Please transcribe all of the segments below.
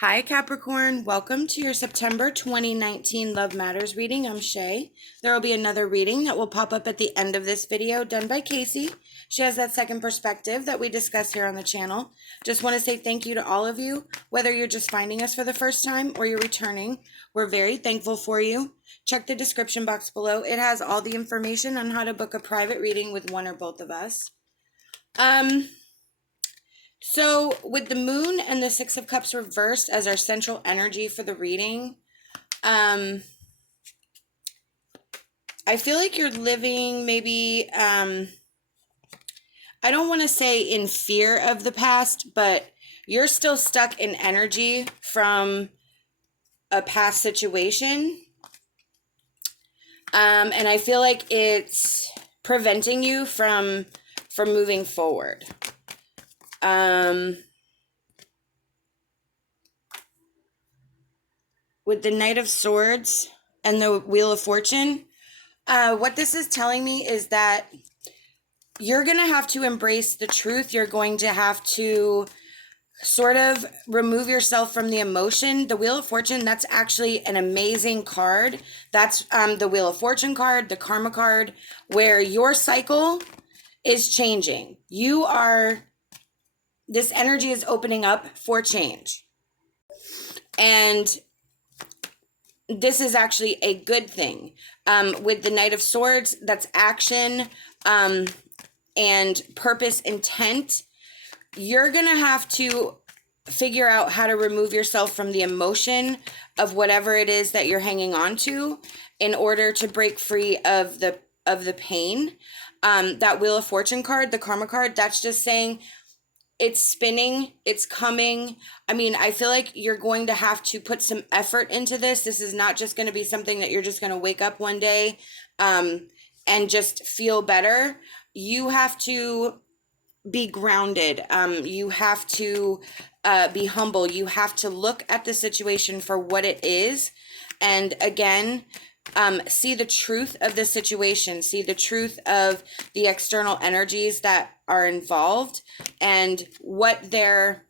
Hi Capricorn, welcome to your September 2019 Love Matters reading. I'm SHAE. There will be another reading that will pop up at the end of this video done by KACEE. She has that second perspective that we discuss here on the channel. Just want to say thank you to all of you, whether you're just finding us for the first time or you're returning. We're very thankful for you. Check the description box below. It has all the information on how to book a private reading with one or both of us. So with the moon and the Six of Cups reversed as our central energy for the reading, I feel like you're living maybe, I don't want to say in fear of the past, but you're still stuck in energy from a past situation. And I feel like it's preventing you from moving forward. With the Knight of Swords and the Wheel of Fortune, what this is telling me is that you're going to have to embrace the truth. You're going to have to sort of remove yourself from the emotion. The Wheel of Fortune, that's actually an amazing card. That's the Wheel of Fortune card, the Karma card, where your cycle is changing. This energy is opening up for change. And this is actually a good thing. With the Knight of Swords, that's action and purpose, intent. You're going to have to figure out how to remove yourself from the emotion of whatever it is that you're hanging on to in order to break free of the pain. That Wheel of Fortune card, the Karma card, that's just saying it's spinning, it's coming. I mean, I feel like you're going to have to put some effort into this. This is not just going to be something that you're just going to wake up one day and just feel better. You have to be grounded. You have to be humble. You have to look at the situation for what it is. And again, see the truth of the situation, see the truth of the external energies that are involved and what their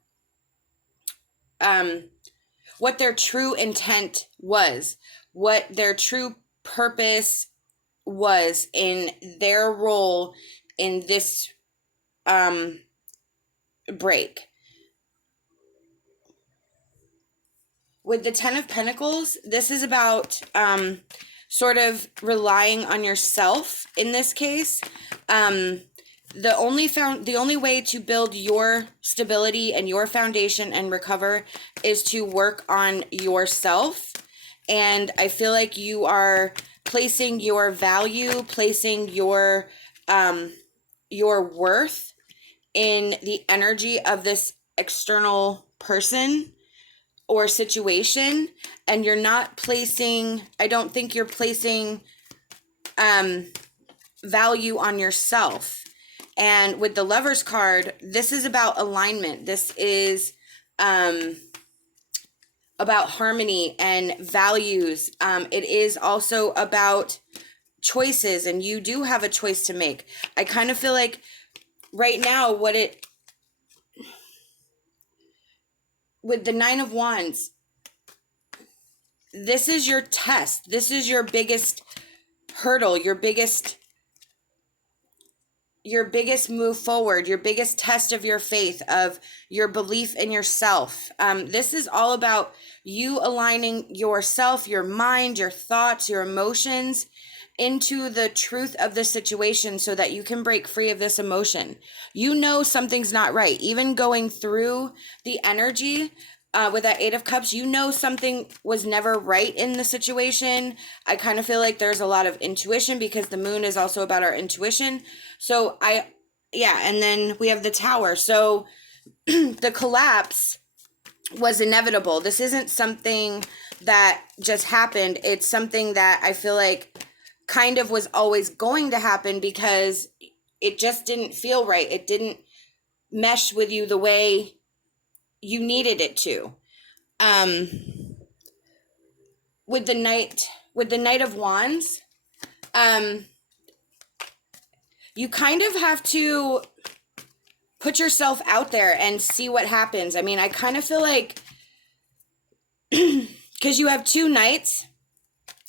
true intent was, what their true purpose was in their role in this break. With the Ten of Pentacles, this is about sort of relying on yourself in this case. The only way to build your stability and your foundation and recover is to work on yourself. And I feel like you are placing your value, placing your worth in the energy of this external person or situation, and you're not placing, I don't think you're placing value on yourself. And with the Lovers card, this is about alignment. This is about harmony and values. It is also about choices, and you do have a choice to make. I kind of feel like right now with the Nine of Wands, this is your test. This is your biggest hurdle, your biggest move forward, your biggest test of your faith, of your belief in yourself. This is all about you aligning yourself, your mind, your thoughts, your emotions into the truth of the situation so that you can break free of this emotion. You know something's not right. Even going through the energy with that Eight of Cups, you know something was never right in the situation. I kind of feel like there's a lot of intuition because the moon is also about our intuition. So and then we have the Tower. So the collapse was inevitable. This isn't something that just happened. It's something that I feel like kind of was always going to happen because it just didn't feel right. It didn't mesh with you the way you needed it to. With the Knight of Wands, you kind of have to put yourself out there and see what happens. I mean, I kind of feel like because you have two knights,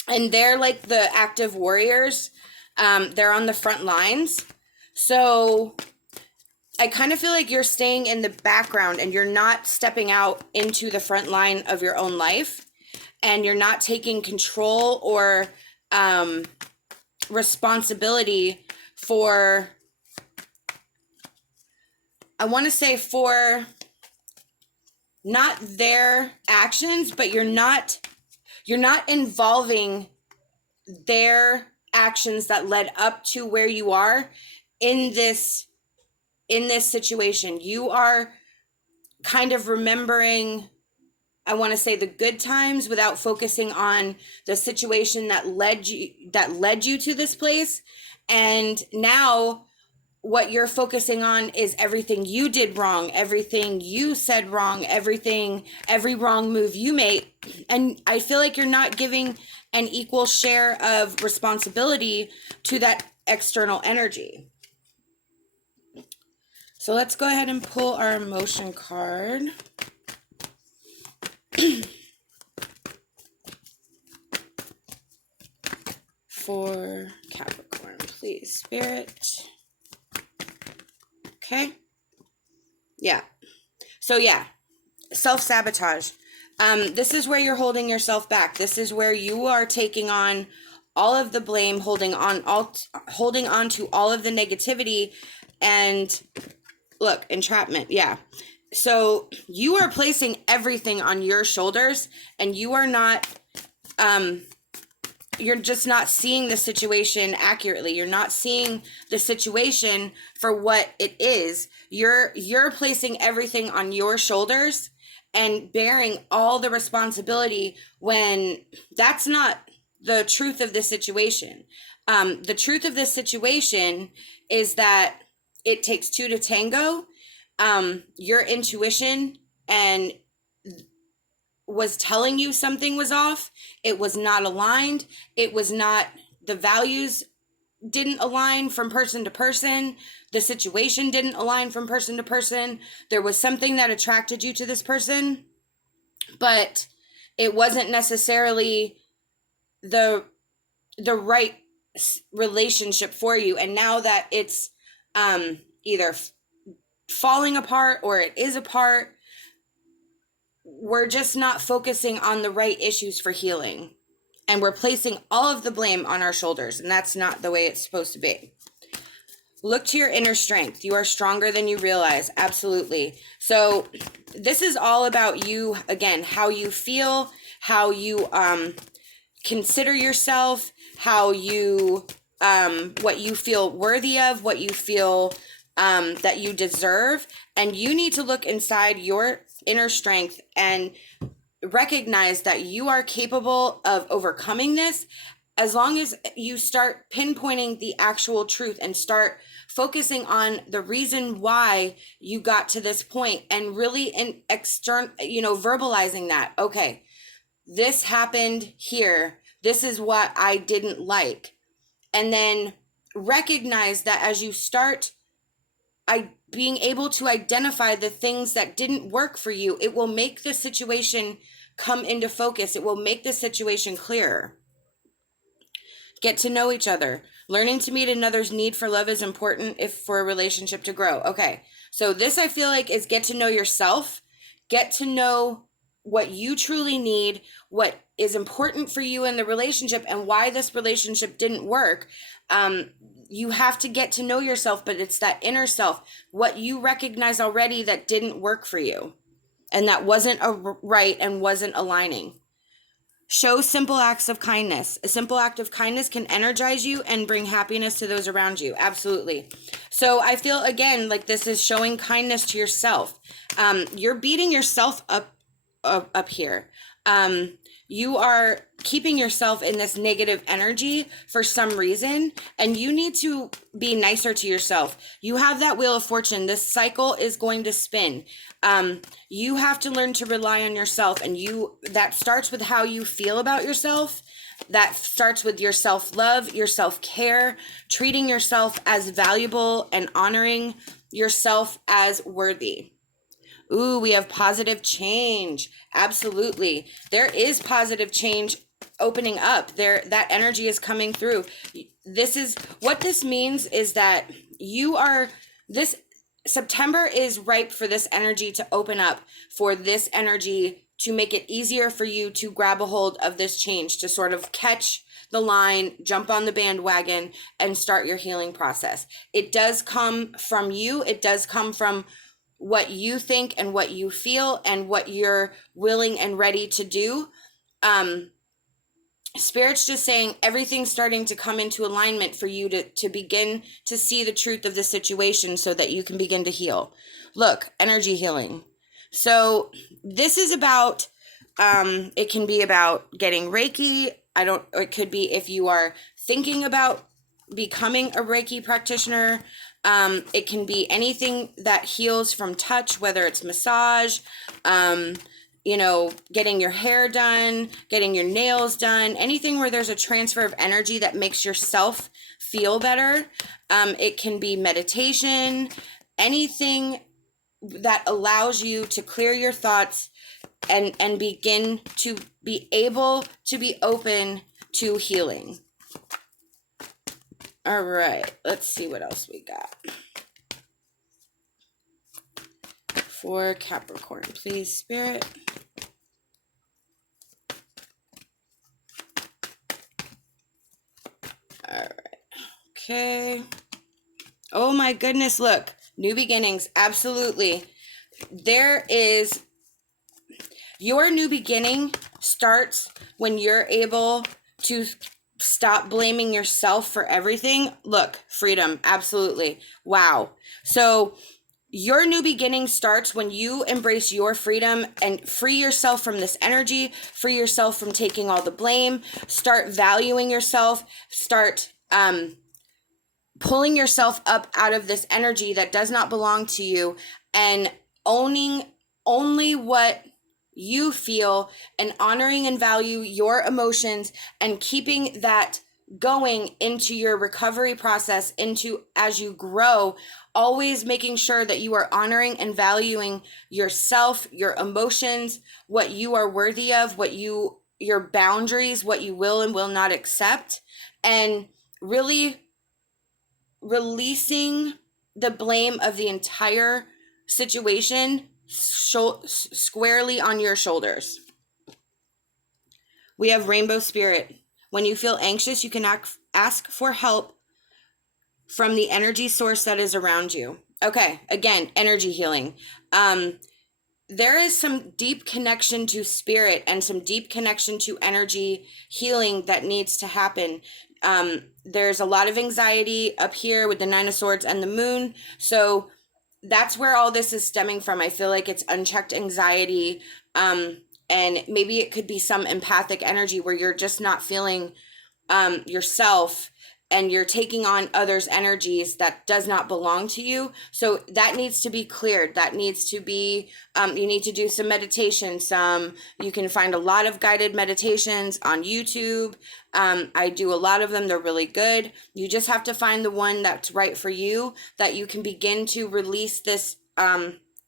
and they're like the active warriors. They're on the front lines. So I kind of feel like you're staying in the background and you're not stepping out into the front line of your own life, and you're not taking control or responsibility for, I want to say, for not their actions, but you're not involving their actions that led up to where you are in this situation. You are kind of remembering, I want to say, the good times without focusing on the situation that led you to this place. And now what you're focusing on is everything you did wrong, everything you said wrong, every wrong move you made. And I feel like you're not giving an equal share of responsibility to that external energy. So let's go ahead and pull our emotion card. For Capricorn, please, Spirit. Okay. Yeah. So yeah, self-sabotage. This is where you're holding yourself back. This is where you are taking on all of the blame, holding on to all of the negativity. And look, entrapment. Yeah. So you are placing everything on your shoulders, and you are not, you're just not seeing the situation accurately. You're not seeing the situation for what it is. You're placing everything on your shoulders and bearing all the responsibility when that's not the truth of the situation. The truth of this situation is that it takes two to tango. Your intuition and was telling you something was off. It was not aligned. It was not, the values didn't align from person to person. The situation didn't align from person to person. There was something that attracted you to this person, but it wasn't necessarily the right relationship for you. And now that it's either falling apart or it is apart, we're just not focusing on the right issues for healing. And we're placing all of the blame on our shoulders. And that's not the way it's supposed to be. Look to your inner strength. You are stronger than you realize. Absolutely. So this is all about you, again, how you feel, how you consider yourself, how you, what you feel worthy of, what you feel that you deserve. And you need to look inside your inner strength and recognize that you are capable of overcoming this, as long as you start pinpointing the actual truth and start focusing on the reason why you got to this point, and really verbalizing that, okay, this happened here, this is what I didn't like. And then recognize that as you start being able to identify the things that didn't work for you, it will make the situation come into focus. It will make the situation clearer. Get to know each other. Learning to meet another's need for love is important for a relationship to grow. Okay, so this, I feel like, is get to know yourself. Get to know what you truly need, what is important for you in the relationship, and why this relationship didn't work. You have to get to know yourself, but it's that inner self, what you recognize already that didn't work for you and that wasn't right and wasn't aligning. Show simple acts of kindness. A simple act of kindness can energize you and bring happiness to those around you. Absolutely. So I feel, again, like this is showing kindness to yourself. You're beating yourself up here. You are keeping yourself in this negative energy for some reason, and you need to be nicer to yourself. You have that wheel of fortune. This cycle is going to spin. You have to learn to rely on yourself, and that starts with how you feel about yourself. That starts with your self-love, your self-care, treating yourself as valuable and honoring yourself as worthy. Ooh, we have positive change. Absolutely. There is positive change opening up. That energy is coming through. This is what this means is that this September is ripe for this energy to open up, for this energy to make it easier for you to grab a hold of this change, to sort of catch the line, jump on the bandwagon, and start your healing process. It does come from you. It does come from what you think and what you feel and what you're willing and ready to do. Spirit's just saying everything's starting to come into alignment for you to begin to see the truth of the situation so that you can begin to heal. Look, energy healing. So this is about, it can be about getting Reiki. It could be if you are thinking about becoming a Reiki practitioner. It can be anything that heals from touch, whether it's massage, getting your hair done, getting your nails done, anything where there's a transfer of energy that makes yourself feel better. It can be meditation, anything that allows you to clear your thoughts and begin to be able to be open to healing. All right, let's see what else we got. For Capricorn, please, Spirit. All right. Okay. Oh my goodness, look. New beginnings, absolutely. Your new beginning starts when you're able to stop blaming yourself for everything. Look, freedom, absolutely. Wow. So your new beginning starts when you embrace your freedom and free yourself from this energy, free yourself from taking all the blame, start valuing yourself, start pulling yourself up out of this energy that does not belong to you and owning only what you feel and honoring and value your emotions and keeping that going into your recovery process, into as you grow, always making sure that you are honoring and valuing yourself, your emotions, what you are worthy of, your boundaries, what you will and will not accept, and really releasing the blame of the entire situation squarely on your shoulders. We have Rainbow Spirit. When you feel anxious, you can ask for help from the energy source that is around you. Okay, again, energy healing. There is some deep connection to spirit and some deep connection to energy healing that needs to happen. There's a lot of anxiety up here with the Nine of Swords and the Moon. So that's where all this is stemming from. I feel like it's unchecked anxiety. And maybe it could be some empathic energy where you're just not feeling yourself and you're taking on others' energies that does not belong to you. So that needs to be cleared. That needs to be, you need to do some meditation. You can find a lot of guided meditations on YouTube. I do a lot of them. They're really good. You just have to find the one that's right for you, that you can begin to release this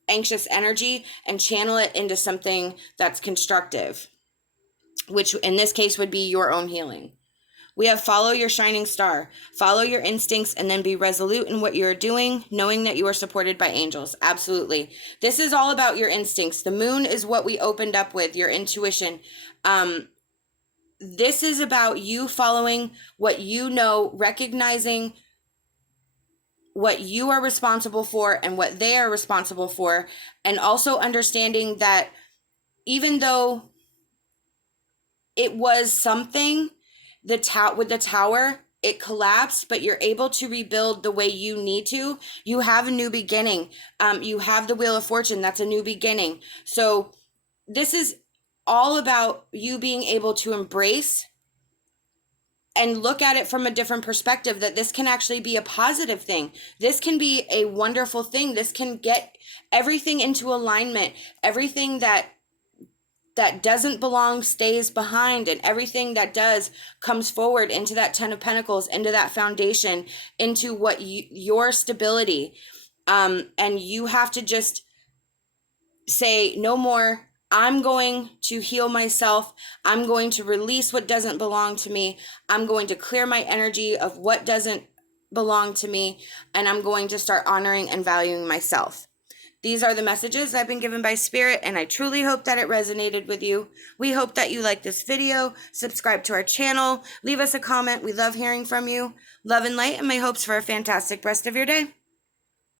anxious energy and channel it into something that's constructive, which in this case would be your own healing. We have follow your shining star. Follow your instincts and then be resolute in what you're doing, knowing that you are supported by angels. Absolutely. This is all about your instincts. The moon is what we opened up with, your intuition. This is about you following what you know, recognizing what you are responsible for and what they are responsible for, and also understanding that even though it was something, with the tower, it collapsed, but you're able to rebuild the way you need to. You have a new beginning. You have the Wheel of Fortune. That's a new beginning. So this is all about you being able to embrace and look at it from a different perspective, that this can actually be a positive thing. This can be a wonderful thing. This can get everything into alignment. Everything that doesn't belong stays behind, and everything that does comes forward into that 10 of Pentacles, into that foundation, into what your stability. And you have to just say no more. I'm going to heal myself. I'm going to release what doesn't belong to me. I'm going to clear my energy of what doesn't belong to me. And I'm going to start honoring and valuing myself. These are the messages I've been given by Spirit, and I truly hope that it resonated with you. We hope that you like this video. Subscribe to our channel. Leave us a comment. We love hearing from you. Love and light, and my hopes for a fantastic rest of your day.